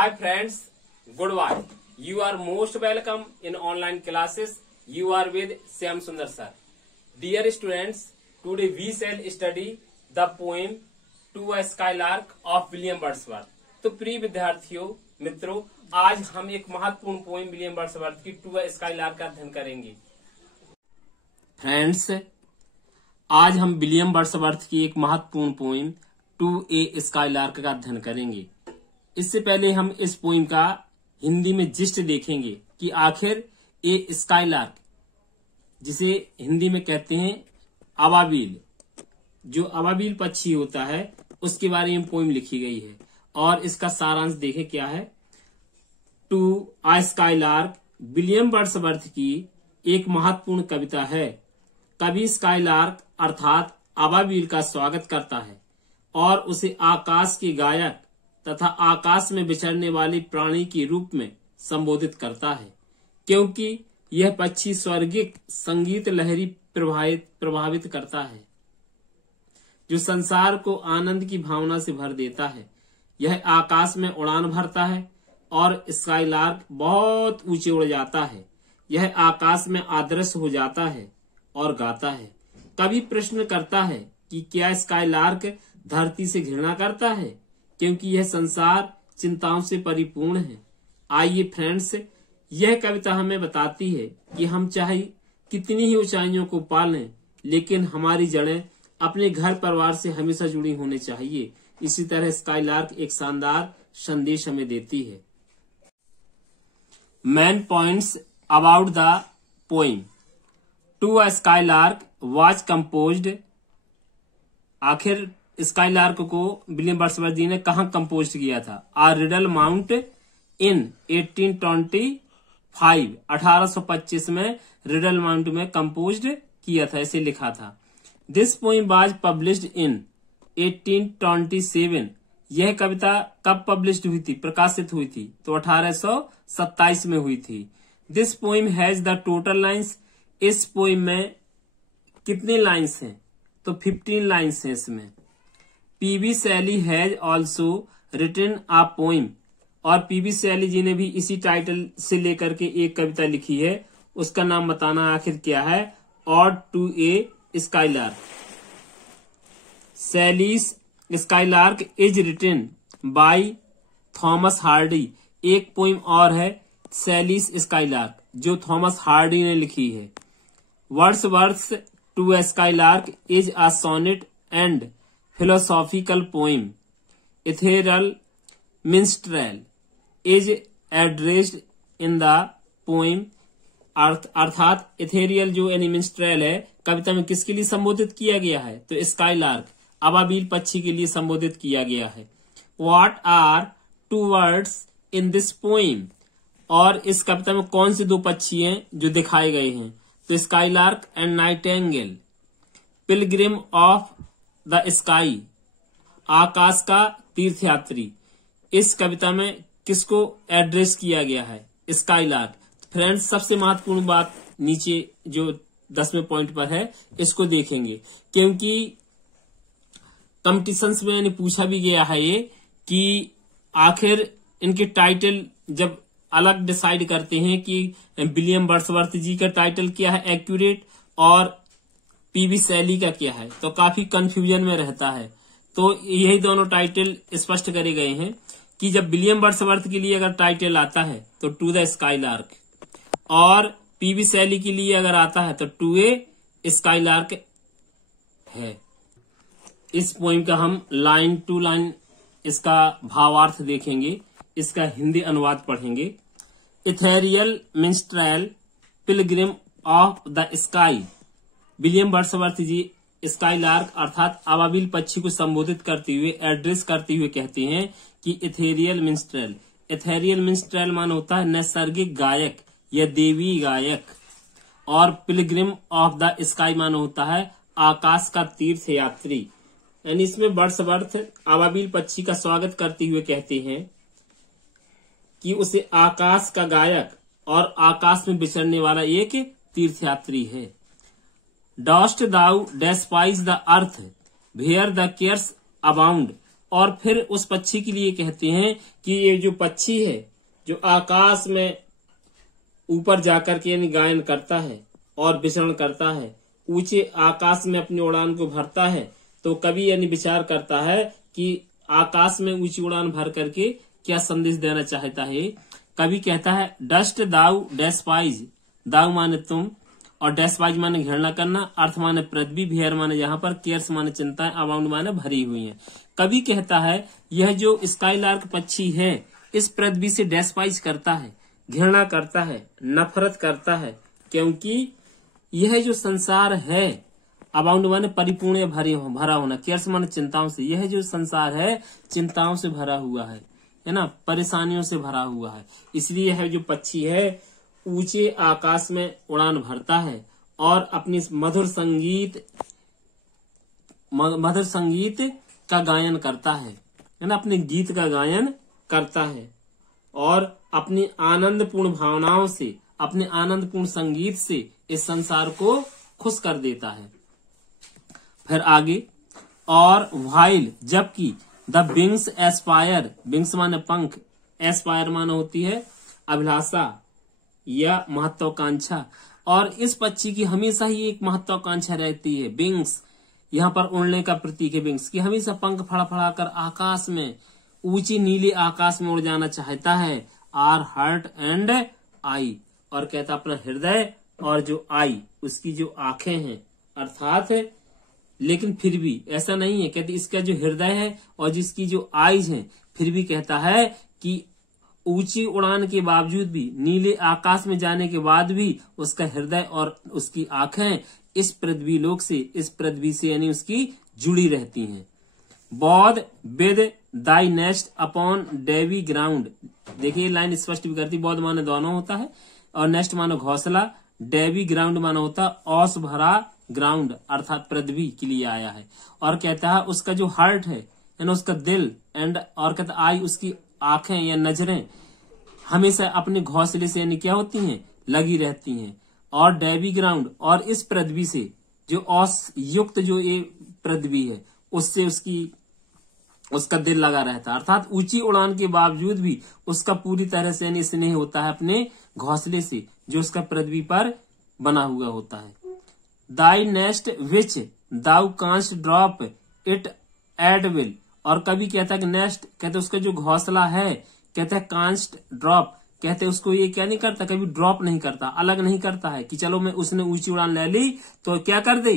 Hi friends, goodbye. You are most welcome in online classes. You are with Shyam Sundar sir. Dear students, today we shall study the poem To a Skylark of William Wordsworth. तो प्रिय विद्यार्थियों मित्रों, आज हम एक महत्वपूर्ण poem William Wordsworth की to a skylark का अध्ययन करेंगे। फ्रेंड्स, आज हम विलियम वर्ड्सवर्थ की एक महत्वपूर्ण पोएम टू ए स्काईलार्क का अध्ययन करेंगे। इससे पहले हम इस पोएम का हिंदी में जिस्ट देखेंगे कि आखिर ए स्काईलार्क, जिसे हिंदी में कहते हैं अबाबिल, जो अबाबिल पक्षी होता है, उसके बारे में पोएम लिखी गई है। और इसका सारांश देखें क्या है। To a skylark William Wordsworth की एक महत्वपूर्ण कविता है। कवि स्काईलार्क अर्थात अबाबिल का स्वागत करता है और उसे आकाश के गायक तथा आकाश में विचरने वाले प्राणी के रूप में संबोधित करता है, क्योंकि यह पक्षी स्वर्गिक संगीत लहरी प्रभावित करता है, जो संसार को आनंद की भावना से भर देता है। यह आकाश में उड़ान भरता है और स्काईलार्क बहुत ऊंचे उड़ जाता है। यह आकाश में अदृश्य हो जाता है और गाता है। कवि प्रश्न करता है कि क्या स्काईलार्क धरती से घृणा करता है, क्योंकि यह संसार चिंताओं से परिपूर्ण है। आइए फ्रेंड्स, यह कविता हमें बताती है कि हम चाहे कितनी ही ऊंचाइयों को पा लें, लेकिन हमारी जड़ें अपने घर परिवार से हमेशा जुड़ी होनी चाहिए। इसी तरह स्काईलार्क एक शानदार संदेश हमें देती है। Main points about the poem to a skylark was composed. आखिर स्काईलार्क को विलियम वर्ड्सवर्थ जी ने कहां कंपोज किया था। आ रिडल माउंट इन 1825, 1825 में रिडल माउंट में कंपोज्ड किया था, ऐसे लिखा था। This poem was published in 1827। यह कविता कब पब्लिश्ड हुई थी, प्रकाशित हुई थी, तो 1827 में हुई थी। This poem has the total lines. इस पोएम में कितने लाइन्स हैं, तो 15 लाइन्स हैं इसमें। PB Shelley has also written a poem. और पीबी शैली जी ने भी इसी टाइटल से लेकर के एक कविता लिखी है। उसका नाम बताना आखिर क्या है। Ode to a skylark. Shelley's skylark is written by Thomas Hardy. एक पोएम और है शैलीज स्काईलार्क, जो थॉमस हार्डी ने लिखी है। Wordsworth to a skylark is a sonnet and philosophical poem. Ethereal minstrel is addressed in the poem. अर्थात ethereal जो यानी मिंस्ट्रेल है, कविता में किसके लिए संबोधित किया गया है, तो स्काईलार्क अबाबिल पक्षी के लिए संबोधित किया गया है। What are two words in this poem? और इस कविता में कौन से दो पक्षी हैं जो दिखाए गए हैं, तो skylark and nightingale. Pilgrim of the sky, आकाश का तीर्थयात्री। इस कविता में किसको एड्रेस किया गया है, स्काईलार्क। फ्रेंड्स, सबसे महत्वपूर्ण बात नीचे जो 10वें पॉइंट पर है, इसको देखेंगे, क्योंकि कॉम्पिटिशन्स में यानी पूछा भी गया है ये कि आखिर इनके टाइटल जब अलग डिसाइड करते हैं कि विलियम वर्ड्सवर्थ जी का टाइटल क्या है एक्यूरेट और पीबी शैली का क्या है, तो काफी कंफ्यूजन में रहता है। तो यही दोनों टाइटल स्पष्ट करे गए हैं कि जब विलियम वर्ड्सवर्थ के लिए अगर टाइटल आता है तो टू द स्काईलार्क, और पीबी शैली के लिए अगर आता है तो टू ए स्काईलार्क है। इस पोएम का हम लाइन टू लाइन इसका भावार्थ देखेंगे, इसका हिंदी अनुवाद पढ़ेंगे। Ethereal minstrel pilgrim of the sky. William Wordsworth ji skylark अर्थात अबाबिल पक्षी को संबोधित करते हुए, एड्रेस करते हुए कहते हैं कि इथेरियल मिंस्ट्रेल। इथेरियल मिंस्ट्रेल मान होता है नैसर्गिक गायक या देवी गायक, और पिलग्रिम ऑफ द स्काई मान होता है आकाश का तीर्थ यात्री। यानी इसमें वर्ड्सवर्थ अबाबिल पक्षी का स्वागत करते हुए कहते हैं कि उसे आकाश का गायक और आकाश में विचरने वाला एक तीर्थयात्री है। Dost thou despise the earth, where the cares abound? और फिर उस पक्षी के लिए कहते हैं कि ये जो पक्षी है जो आकाश में ऊपर जाकर के यानी गायन करता है और विचरण करता है, ऊंचे आकाश में अपनी उड़ान को भरता है, तो कवि यानी विचार करता है कि आकाश में ऊंची उड़ान भर करके क्या संदेश देना चाहता है। कवि कहता है डस्ट दाउ डेस्पाइज, दाउ माने तुम और डेस्पाइज माने घृणा करना, अर्थ माने पृथ्वी, भेयर माने यहाँ पर, केयर्स माने चिंताएं, अबाउंड माने भरी हुई है। कवि कहता है यह जो स्काईलार्क पक्षी है इस पृथ्वी से डेस्पाइज करता है, घृणा करता है, नफरत करता है, क्योंकि यह जो संसार है, अबाउंड माने परिपूर्ण या भरा होना, केयर्स माने चिंताओं से, यह जो संसार है चिंताओं से भरा हुआ है ना, परेशानियों से भरा हुआ है। इसलिए यह जो पक्षी है ऊंचे आकाश में उड़ान भरता है और अपनी मधुर संगीत का गायन करता है ना, अपने गीत का गायन करता है और अपनी आनंदपूर्ण भावनाओं से, अपने आनंदपूर्ण संगीत से इस संसार को खुश कर देता है। फिर आगे, और व्हाइल जबकि द विंग्स एस्पायर, विंग्स माने पंख, एस्पायर माने होती है अभिलाषा या महत्वाकांक्षा, और इस पक्षी की हमेशा ही एक महत्वाकांक्षा रहती है। विंग्स यहाँ पर उड़ने का प्रतीक है, विंग्स की हमेशा पंख फड़फड़ाकर आकाश में, ऊंची नीले आकाश में उड़ जाना चाहता है। आर हार्ट एंड आई, और कहता अपना हृदय और जो आई उसकी जो आंखें हैं, अर्थात है, लेकिन फिर भी ऐसा नहीं है, कहते इसका जो हृदय है और जिसकी जो आईज हैं, फिर भी कहता है कि ऊंची उड़ान के बावजूद भी, नीले आकाश में जाने के बाद भी उसका हृदय और उसकी आंखें इस पृथ्वी लोक से, इस पृथ्वी से यानी उसकी जुड़ी रहती हैं। Both with thy nest upon dewy ground, देखिए लाइन स्पष्ट भी करती, बौद्ध माने दोनों होता है और नेस्ट माने घोंसला, डेवी ग्राउंड माना होता औस भरा ग्राउंड, अर्थात पृथ्वी के लिए आया है। और कहता है उसका जो हार्ट है यानी उसका दिल, एंड और कहता आई उसकी आंखें या नजरें हमेशा अपने घोंसले से यानी क्या होती हैं, लगी रहती हैं। और डेवी ग्राउंड, और इस पृथ्वी से जो औस युक्त जो ये पृथ्वी है उससे उसका दिल लगा रहता है, अर्थात ऊंची उड़ान के बावजूद भी उसका पूरी तरह से यानी स्नेह होता है अपने घोंसले से जो उसका पृथ्वी पर बना हुआ होता है। Thy nest which thou canst drop it at will, और कभी कहता है कि नेस्ट, कहते उसका जो घोंसला है, कहते हैं कांस्ट ड्रॉप, कहते उसको ये क्या नहीं करता, कभी ड्रॉप नहीं करता, अलग नहीं करता है कि चलो मैं उसने ऊंची उड़ान ले ली तो क्या कर दे,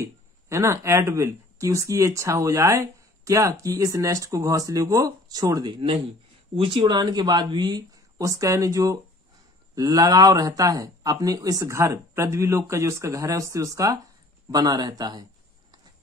है ना, एट विल, कि उसकी ये इच्छा हो जाए क्या कि इस नेस्ट को, घोंसले को छोड़ दे, नहीं, ऊंची उड़ान के बाद भी उसका यानी जो लगाव रहता है अपने इस घर पृथ्वी लोक का जो उसका घर है उससे उसका बना रहता है।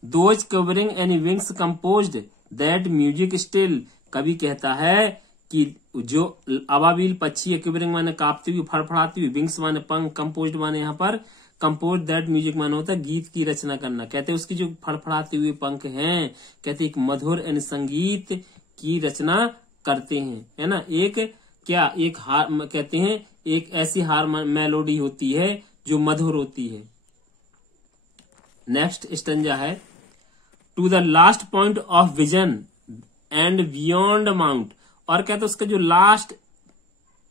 Those covering any wings composed that music still, कभी कहता है कि जो अबाबिल पक्षी है, कवरिंग माने कांपती हुई, फड़फड़ाती हुई, विंग्स माने पंख, कंपोज्ड माने यहाँ पर कंपोज दैट म्यूजिक माने होता है गीत की रचना करना, कहते उसकी जो फड़फड़ाते हुए पंख हैं, कहते एक मधुर एंड संगीत की रचना करते हैं, है ना, एक क्या, एक हार कहते हैं, एक ऐसी हार मेलोडी होती है जो मधुर होती है। नेक्स्ट स्टंजा है, to the last point of vision and beyond mount, और कहते उसका जो लास्ट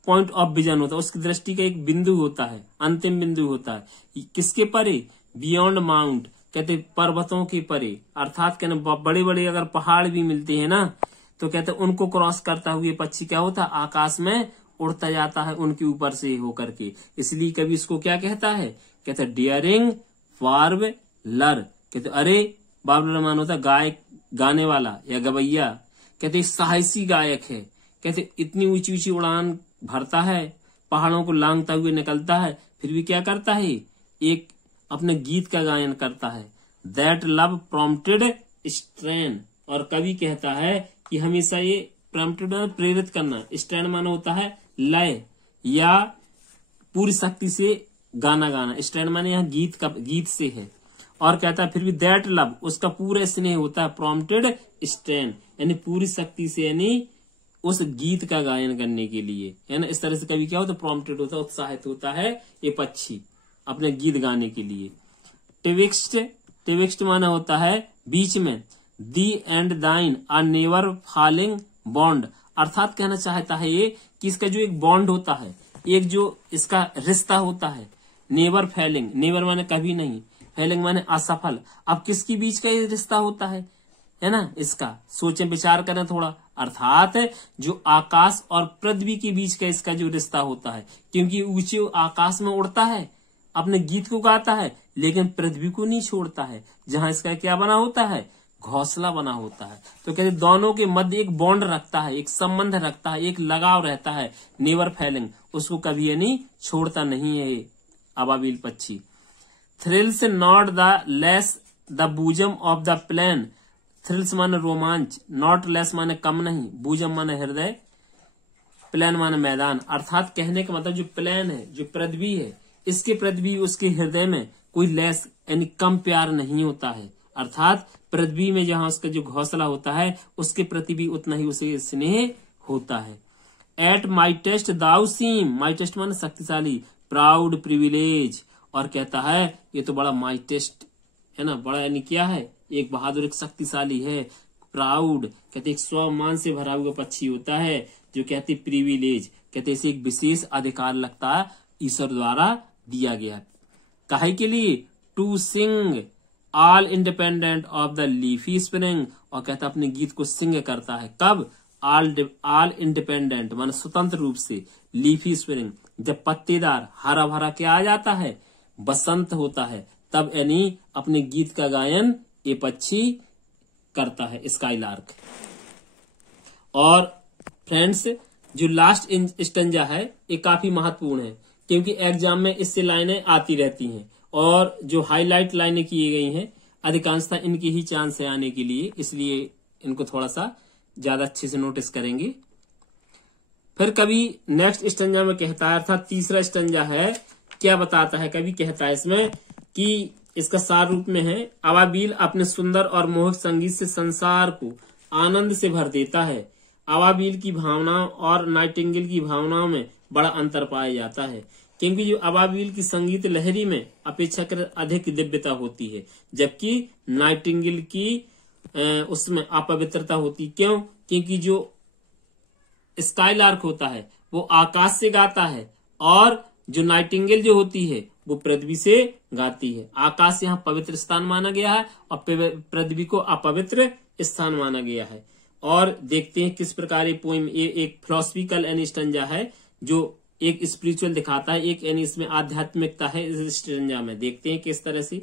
पॉइंट ऑफ विजन होता है, उसकी दृष्टि का एक बिंदु होता है, अंतिम बिंदु होता है, किसके परे, बियॉन्ड माउंट, कहते पर्वतों के परे, अर्थात कहते बड़े बड़े अगर पहाड़ भी मिलते हैं ना तो कहते उनको क्रॉस करता हुए पक्षी क्या होता है, आकाश में उड़ता जाता है उनके ऊपर से होकर के, इसलिए कभी इसको क्या कहता है, कहते डियरिंग वार्बलर, कहते अरे वार्बलर मान होता गायक, गाने वाला या गवैया, कहते साहसी गायक है, कहते इतनी ऊंची ऊंची उड़ान भरता है, पहाड़ों को लांघता हुए निकलता है, फिर भी क्या करता है, एक अपने गीत का गायन करता है। दैट लव प्रॉम्प्टेड स्ट्रेन, और कवि कहता है कि हमेशा ये प्रॉम्प्टेड प्रेरित करना, स्ट्रेन माना होता है लय या पूरी शक्ति से गाना गाना, स्ट्रेन माने यहाँ गीत से है, और कहता है फिर भी दैट लव उसका पूरा स्नेह होता है प्रॉम्प्टेड स्ट्रेन यानी पूरी शक्ति से, यानी उस गीत का गायन करने के लिए, है ना, इस तरह से कभी क्या होता है, प्रॉम्प्टेड होता है, उत्साहित होता है ये पक्षी अपने गीत गाने के लिए। टिविक्स्ट माना होता है बीच में, दी एंड दाइन आर नेवर फॉलिंग बॉन्ड। अर्थात कहना चाहता है ये कि इसका जो एक बॉन्ड होता है, एक जो इसका रिश्ता होता है, नेवर फेलिंग, नेवर माने कभी नहीं, फेलिंग माने असफल। अब किसके बीच का ये रिश्ता होता है ना, इसका सोचें विचार करें थोड़ा। अर्थात जो आकाश और पृथ्वी के बीच का इसका जो रिश्ता होता है, क्योंकि ऊंचे आकाश में उड़ता है, अपने गीत को गाता है, लेकिन पृथ्वी को नहीं छोड़ता है, जहां इसका क्या बना होता है, घोंसला बना होता है। तो कहते दोनों के मध्य एक बॉन्ड रखता है, एक संबंध रखता है, एक लगाव रहता है, नेवर फेलिंग, उसको कभी ये नहीं छोड़ता नहीं है ये अबाबिल पक्षी। Thrills not the less the bosom of the plain. Thrills माने रोमांच, नॉट लेस माने कम नहीं, बूजम माने हृदय, प्लेन माने मैदान। अर्थात कहने का मतलब जो प्लेन है, जो पृथ्वी है, इसके पृथ्वी उसके हृदय में कोई लेस यानी कम प्यार नहीं होता है। अर्थात पृथ्वी में जहां उसका जो घोंसला होता है, उसके प्रति भी उतना ही उसे स्नेह होता है। Yet mightst thou seem, mightst माने शक्तिशाली, प्राउड प्रिविलेज, और कहता है ये तो बड़ा माई टेस्ट है ना, बड़ा यानी क्या है, एक बहादुर, एक शक्तिशाली है। प्राउड कहते एक स्वाभिमान से भरा हुआ पक्षी होता है, जो कहते प्रिविलेज, कहते इसे एक विशेष अधिकार लगता है, ईश्वर द्वारा दिया गया। काहे के लिए, to sing all independent of the leafy spring, और कहता अपने गीत को सिंग करता है कब, ऑल इंडिपेंडेंट माने स्वतंत्र रूप से, लीफी स्प्रिंग जब पत्तेदार हरा भरा क्या आ जाता है, बसंत होता है, तब यानी अपने गीत का गायन ये पक्षी करता है, स्काईलार्क। और फ्रेंड्स जो लास्ट स्टंजा है ये काफी महत्वपूर्ण है, क्योंकि एग्जाम में इससे लाइनें आती रहती हैं, और जो हाईलाइट लाइनें की गई हैं अधिकांशतः इनके ही चांस है आने के लिए, इसलिए इनको थोड़ा सा ज्यादा अच्छे से नोटिस करेंगे। फिर कभी नेक्स्ट स्टंजा में कहता है, अर्थात तीसरा स्टंजा है, क्या बताता है, कभी कहता है इसमें कि इसका सार रूप में है, अबाबिल अपने सुंदर और मोहक संगीत से संसार को आनंद से भर देता है। अबाबिल की भावनाओं और नाइटिंगेल की भावनाओं में बड़ा अंतर पाया जाता है, क्योंकि जो अबाबिल की संगीत लहरी में अपेक्षाकृत अधिक दिव्यता होती है, जबकि नाइटिंगेल की उसमें अपवित्रता होती। क्यों? क्योंकि जो स्काईलार्क होता है वो आकाश से गाता है, और जो नाइटिंगेल जो होती है वो पृथ्वी से गाती है। आकाश यहाँ पवित्र स्थान माना गया है और पृथ्वी को अपवित्र स्थान माना गया है। और देखते हैं किस प्रकार ये पोइम, ये एक फिलोसफिकल यानी स्टंजा है, जो एक स्पिरिचुअल दिखाता है, एक यानी इसमें आध्यात्मिकता है इस स्टंजा में। देखते हैं किस तरह से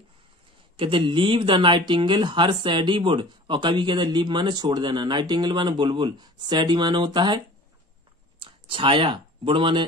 कहते, leave the Nightingale her सैडी would, और कभी कहते लीव माने छोड़ देना, नाइटिंगेल माने बुलबुल, सैडी माने होता है छाया, वुड माने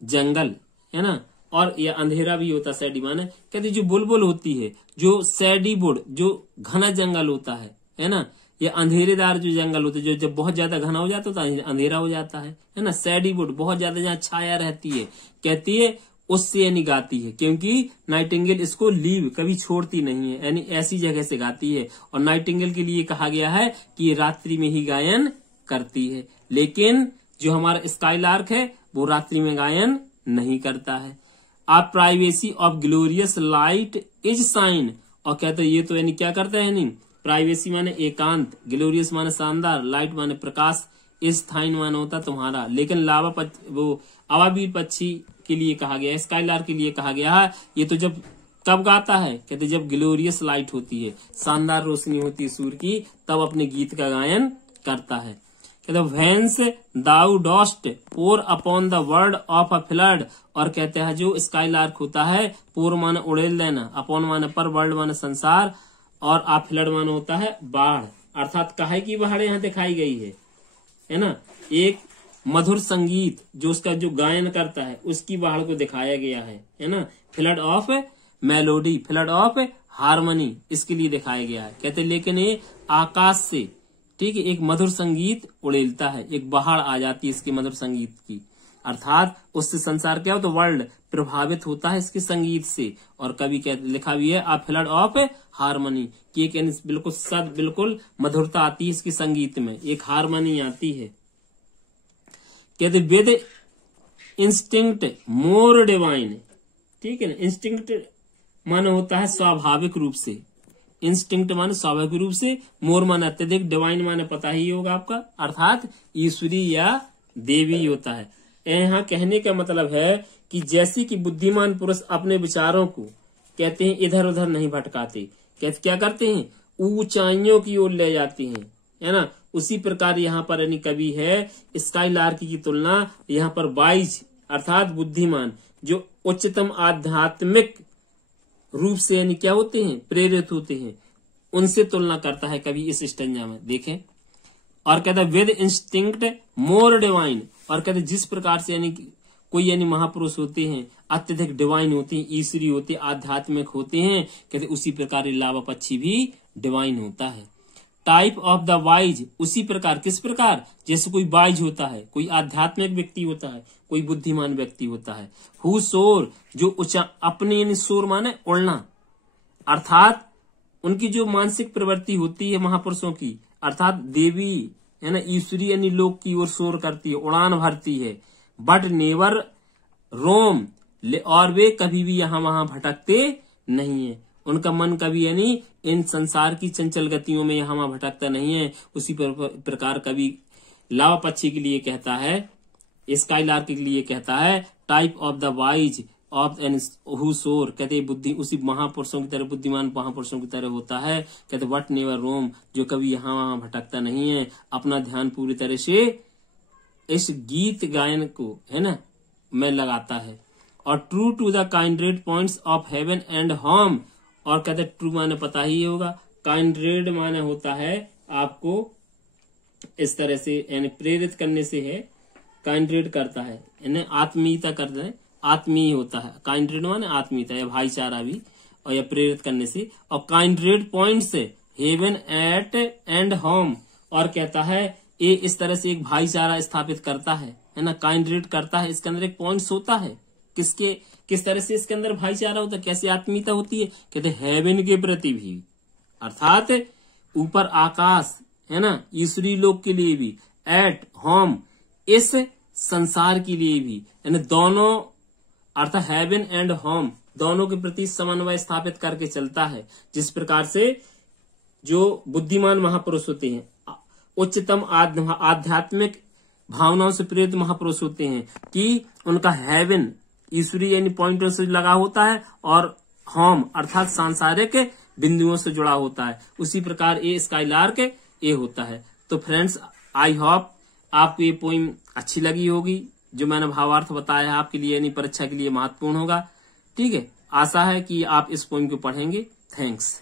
जंगल है ना, और यह अंधेरा भी होता है सैडी माने। कहते जो बुलबुल होती है, जो सैडी वुड जो घना जंगल होता है ना, ये अंधेरेदार जो जंगल होते हैं, जो जब बहुत ज्यादा घना हो जाता है तो अंधेरा हो जाता है ना, सैडी वुड बहुत ज्यादा जहाँ छाया रहती है, कहती है उससे यानी गाती है, क्योंकि नाइटिंगेल इसको लीव कभी छोड़ती नहीं है, यानी ऐसी जगह से गाती है। और नाइटिंगेल के लिए कहा गया है कि ये रात्रि में ही गायन करती है, लेकिन जो हमारा स्काईलार्क है वो रात्रि में गायन नहीं करता है। A privacy of glorious light is thine, और कहते ये तो यानी क्या करता है, नहीं प्राइवेसी माने एकांत, ग्लोरियस माने शानदार, लाइट माने प्रकाश, इज थाइन माने होता तुम्हारा। लेकिन लावा वो अबाबिल पक्षी के लिए कहा गया है, स्काईलार्क के लिए कहा गया है, ये तो जब कब गाता है, कहते जब ग्लोरियस लाइट होती है, शानदार रोशनी होती है सूर्य की, तब अपने गीत का गायन करता है। कहते whence thou dost pour upon the world of a flood, और कहते हैं जो स्काईलार्क होता है, पोर माने उड़ेल देना, अपॉन माने पर, वर्ल्ड माने संसार, और आ फ्लड माने होता है बाढ़। अर्थात काहे की बाढ़ यहाँ दिखाई गई है ना, एक मधुर संगीत जो उसका जो गायन करता है उसकी बाढ़ को दिखाया गया है ना, flood of melody, flood of harmony, इसके लिए दिखाया गया है। कहते लेकिन ये आकाश से ठीक है एक मधुर संगीत उड़ेलता है, एक बाढ़ आ जाती है इसके मधुर संगीत की, अर्थात उससे संसार क्या हो तो वर्ल्ड प्रभावित होता है इसके संगीत से। और कभी क्या लिखा भी है, आ फ्लड ऑफ हारमोनी, कि एक बिल्कुल सद बिल्कुल मधुरता आती है इसके संगीत में, एक हारमोनी आती है। कहते विद इंस्टिंक्ट मोर डिवाइन, ठीक है ना, इंस्टिंक्ट माने होता है स्वाभाविक रूप से, इंस्टिंक्ट माने स्वाभाविक रूप से, मोर माने अत्यधिक, डिवाइन माने पता ही होगा आपका, अर्थात ईश्वरी या देवी होता है। यहाँ कहने का मतलब है कि जैसे कि बुद्धिमान पुरुष अपने विचारों को कहते हैं इधर उधर नहीं भटकाते, क्या करते हैं, ऊंचाइयों की ओर ले जाते हैं, है ना, उसी प्रकार यहाँ पर यानी कवि है स्काईलार्क की तुलना यहाँ पर वाइज अर्थात बुद्धिमान जो उच्चतम आध्यात्मिक रूप से यानी क्या होते हैं, प्रेरित होते हैं, उनसे तुलना करता है कवि इस स्टैंजा में। देखें और कहता है विद इंस्टिंक्ट मोर डिवाइन, और कहते जिस प्रकार से यानी कोई यानी महापुरुष होते हैं अत्यधिक डिवाइन होते हैं, ईश्वरी होते हैं, आध्यात्मिक होते हैं, कहते उसी प्रकार लावा पक्षी भी डिवाइन होता है। टाइप ऑफ द वाइज, उसी प्रकार, किस प्रकार, जैसे कोई वाइज होता है, कोई आध्यात्मिक व्यक्ति होता है, कोई बुद्धिमान व्यक्ति होता है। हु सोर, जो ऊंचा, अपने यानी सोर माने उड़ना, अर्थात उनकी जो मानसिक प्रवृत्ति होती है महापुरुषों की, अर्थात देवी है ना, ईश्वरी यानी लोक की ओर सोर करती है, उड़ान भरती है। बट नेवर रोम, और वे कभी भी यहाँ वहां भटकते नहीं है, उनका मन कभी यानी इन संसार की चंचल गतियों में यहाँ वहां भटकता नहीं है। उसी प्रकार कवि लावा पक्षी के लिए कहता है, स्काईलार्क के लिए कहता है type of the wise of an who sore, कहते बुद्धि उसी महापुरुषों की तरह, बुद्धिमान महापुरुषों की तरह होता है। कहते वट नेवर रोम, जो कभी यहाँ वहां भटकता नहीं है, अपना ध्यान पूरी तरह से इस गीत गायन को है ना में लगाता है। और true to the kindred points of heaven and home, और कहते ट्रू माने पता ही होगा, काइंड्रेड माने होता है आपको इस तरह से यानी प्रेरित करने से है, काइंड्रेड करता है यानी आत्मीयता करता है, आत्मीय होता है, काइंड्रेड माने आत्मीयता या भाईचारा भी, और या प्रेरित करने से। और kindred points heaven at and home, और कहता है ये इस तरह से एक भाईचारा स्थापित करता है ना, काइंड्रेड करता है, इसके अंदर एक पॉइंट्स होता है, किस तरह से इसके अंदर भाईचारा होता है, कैसे आत्मीयता होती है, कहते हेवन के प्रति भी, अर्थात ऊपर आकाश है ना, ईश्वरी लोक के लिए भी, एट होम इस संसार के लिए भी, यानी दोनों अर्थात हेवन एंड होम दोनों के प्रति समन्वय स्थापित करके चलता है। जिस प्रकार से जो बुद्धिमान महापुरुष होते हैं, उच्चतम आध्यात्मिक भावनाओं से प्रेरित महापुरुष होते हैं कि उनका हेवन ईश्वरी यानी पॉइंटों से लगा होता है, और होम अर्थात सांसारिक बिंदुओं से जुड़ा होता है। उसी प्रकार ये स्काईलार्क ये होता है। तो फ्रेंड्स, आई होप आपको ये पोइम अच्छी लगी होगी, जो मैंने भावार्थ बताया आपके लिए यानी परीक्षा के लिए महत्वपूर्ण होगा। ठीक है, आशा है कि आप इस पोइम को पढ़ेंगे। थैंक्स।